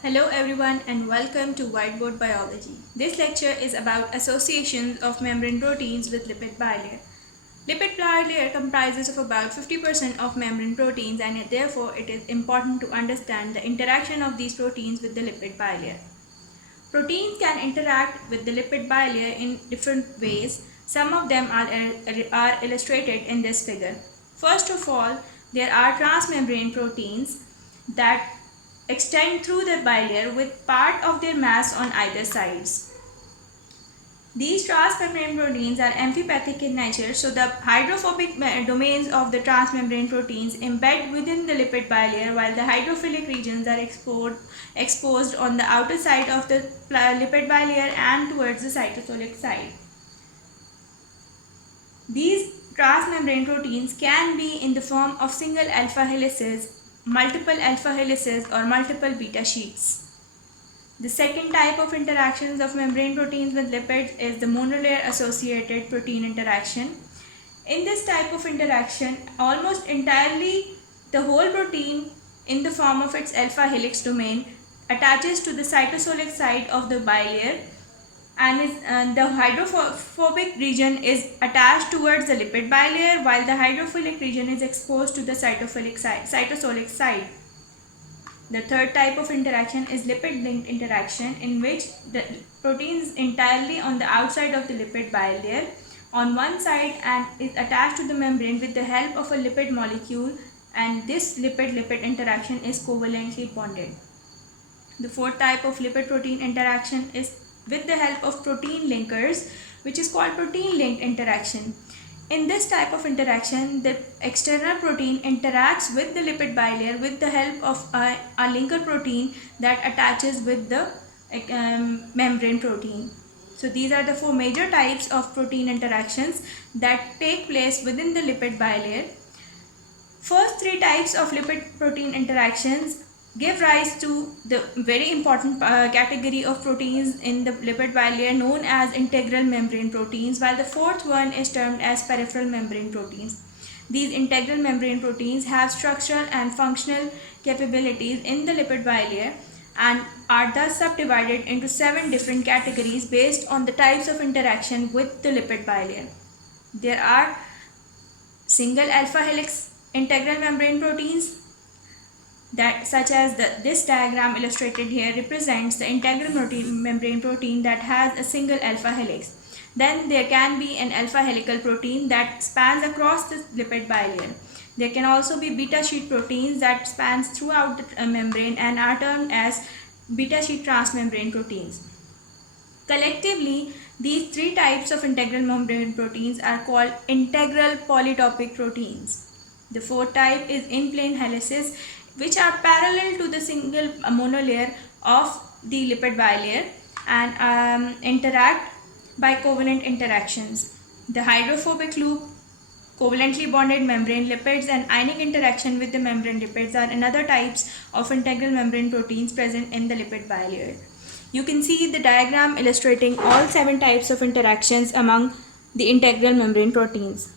Hello everyone and welcome to Whiteboard Biology. This lecture is about associations of membrane proteins with lipid bilayer. Lipid bilayer comprises of about 50% of membrane proteins and therefore it is important to understand the interaction of these proteins with the lipid bilayer. Proteins can interact with the lipid bilayer in different ways. Some of them are illustrated in this figure. First of all, there are transmembrane proteins that extend through the bilayer with part of their mass on either sides. These transmembrane proteins are amphipathic in nature, so the hydrophobic domains of the transmembrane proteins embed within the lipid bilayer while the hydrophilic regions are exposed on the outer side of the lipid bilayer and towards the cytosolic side. These transmembrane proteins can be in the form of single alpha helices, multiple alpha helices, or multiple beta sheets. The second type of interactions of membrane proteins with lipids is the monolayer associated protein interaction. In this type of interaction, almost entirely the whole protein in the form of its alpha helix domain attaches to the cytosolic side of the bilayer and the hydrophobic region is attached towards the lipid bilayer while the hydrophilic region is exposed to the cytosolic side. The third type of interaction is lipid-linked interaction, in which the protein is entirely on the outside of the lipid bilayer on one side and is attached to the membrane with the help of a lipid molecule, and this lipid-lipid interaction is covalently bonded. The fourth type of lipid-protein interaction is with the help of protein linkers, which is called protein-linked interaction. In this type of interaction, the external protein interacts with the lipid bilayer with the help of a linker protein that attaches with the membrane protein. So these are the four major types of protein interactions that take place within the lipid bilayer. First three types of lipid protein interactions give rise to the very important category of proteins in the lipid bilayer known as integral membrane proteins, while the fourth one is termed as peripheral membrane proteins. These integral membrane proteins have structural and functional capabilities in the lipid bilayer and are thus subdivided into 7 different categories based on the types of interaction with the lipid bilayer. There are single alpha helix integral membrane proteins, that such as this diagram illustrated here represents the integral membrane protein that has a single alpha helix. Then there can be an alpha helical protein that spans across the lipid bilayer. There can also be beta sheet proteins that spans throughout the membrane and are termed as beta sheet transmembrane proteins. Collectively, these three types of integral membrane proteins are called integral polytopic proteins. The fourth type is in-plane helices, which are parallel to the single monolayer of the lipid bilayer and interact by covalent interactions. The hydrophobic loop, covalently bonded membrane lipids, and ionic interaction with the membrane lipids are another types of integral membrane proteins present in the lipid bilayer. You can see the diagram illustrating all 7 types of interactions among the integral membrane proteins.